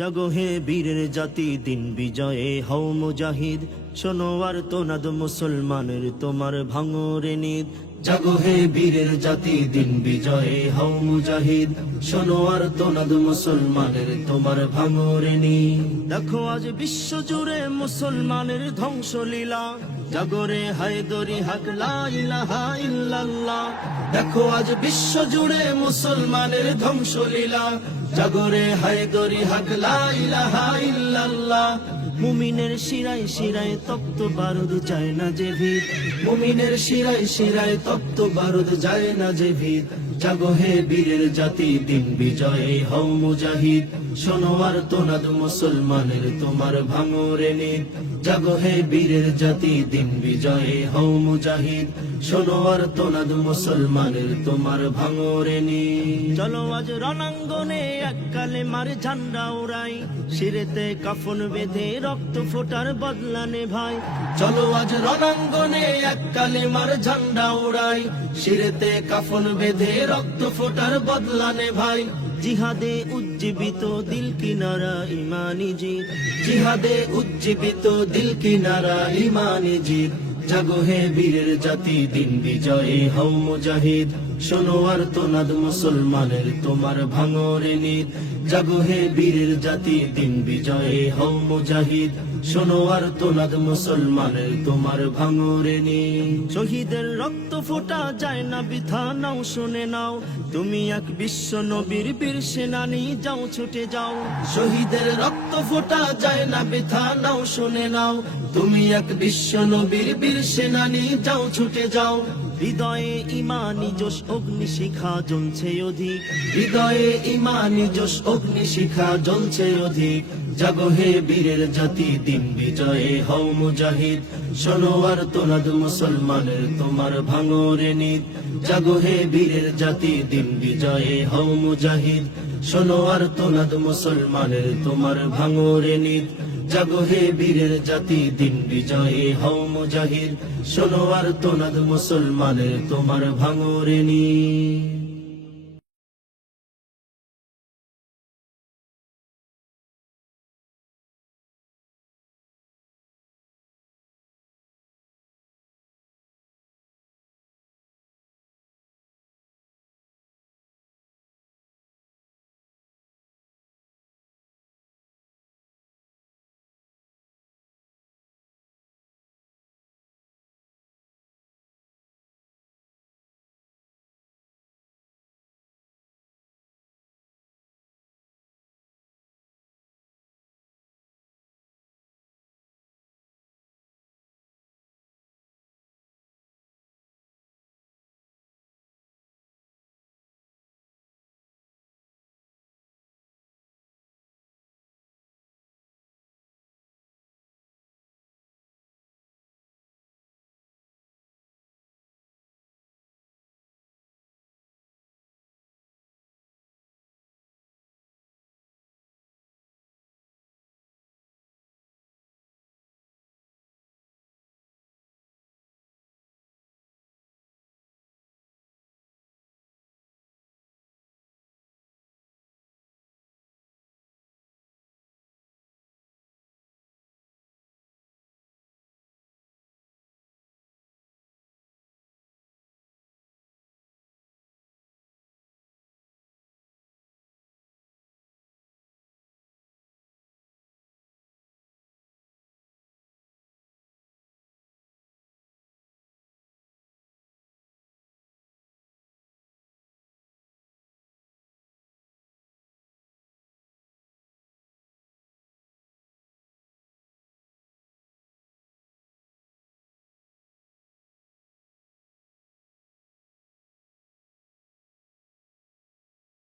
জাগো হে বীরের জাতি, দিন বিজয়ে হও মুজাহিদ। শোনো আর তোনাদ মুসলমানের তোমার ভাঙরে নিদ। জাগো হে বীরের জাতি, দিন বিজয়ে হও মুজাহিদ। শোনো আর তোনাদ মুসলমানের, তোমার ভাঙরে নিদ দেখো আজ বিশ্ব জুড়ে মুসলমানের ধ্বংসলীলা। জাগরে হায়দরি হাক ইলাহা ইল্লাল্লাহ। দেখো আজ বিশ্ব জুড়ে মুসলমানের ধ্বংসলীলা। জাগরে হায়দরি হাক ইলাহা ইল্লাল্লাহ। মুমিনের শিরায় শিরায় তপ্ত বারুদ যায় না যে ভিত। মুমিনের শিরায় শিরায় তপ্ত বারুদ যায় না যে ভিত। জাগো হে বীরের জাতি দিন বিজয়ে হও মুজাহিদ। শোনো আর তোনাদ মুসলমানের তোমার ভাঙরে নিদ। জাগো হে বীরের জাতি দিন বিজয়ে হও মুজাহিদ। শোনো আর তোনাদ মুসলমানের তোমার ভাঙরে নিদ। চলো আজ রণাঙ্গনে এককালে মারে ঝান্ডা উড়াই। শিরেতে কাফন বেঁধে রক্ত ফোটার বদলানে ভাই চলো আজ রণাঙ্গনে এককালে মার ঝান্ডা উড়াই। শিরেতে কাফন বেঁধে রক্ত ফোটার বদলানে ভাই। জিহাদে উজ্জীবিত দিল কিনারা ইমানি জিত জিহাদে উজ্জীবিত দিল কিনারা ইমানি জিত জাগো হে বীরের জাতি দিন বিজয়ে হও মুজাহিদ। শোনো আর তোনাদ মুসলমানের তোমার ভাঙরে নিদ জাগো হে বীরের জাতি দিন বিজয়ে হও মুজাহিদ। শোনো আর তোনাদ মুসলমানের তোমার ভাঙরে শহীদের রক্ত ফোটা যায় না বিথা নাও শুনে নাও। তুমি এক বিশ্ব নবীর বীর সেনানি যাও ছুটে যাও। শহীদের রক্ত ফোটা যায় না বিথা নাও শুনে নাও। তুমি এক বিশ্ব নবীর বীর সেনানি যাও, ছুটে যাও। হৃদয়ে ইমানি অগ্নি শিখা জ্বলছে অধিক। হৃদয়ে ইমানি অগ্নি শিখা জ্বলছে অধিক। বীরের জাতি, দিন বিজয়ে হও মুজাহিদ। শোনো আর তোনাদ মুসলমানের, তোমার ভাঙরে নিদ। জাগো হে বীরের জাতি, দিন বিজয়ে হও মুজাহিদ। শোনো আর তোনাদ মুসলমানের, তোমার ভাঙরে নিদ। জাগো হে বীরের জাতি, দিন বিজয়ে হও মুজাহিদ। শোনো আর তোনাদ মুসলমানের তোমার ভাঙরে নিদ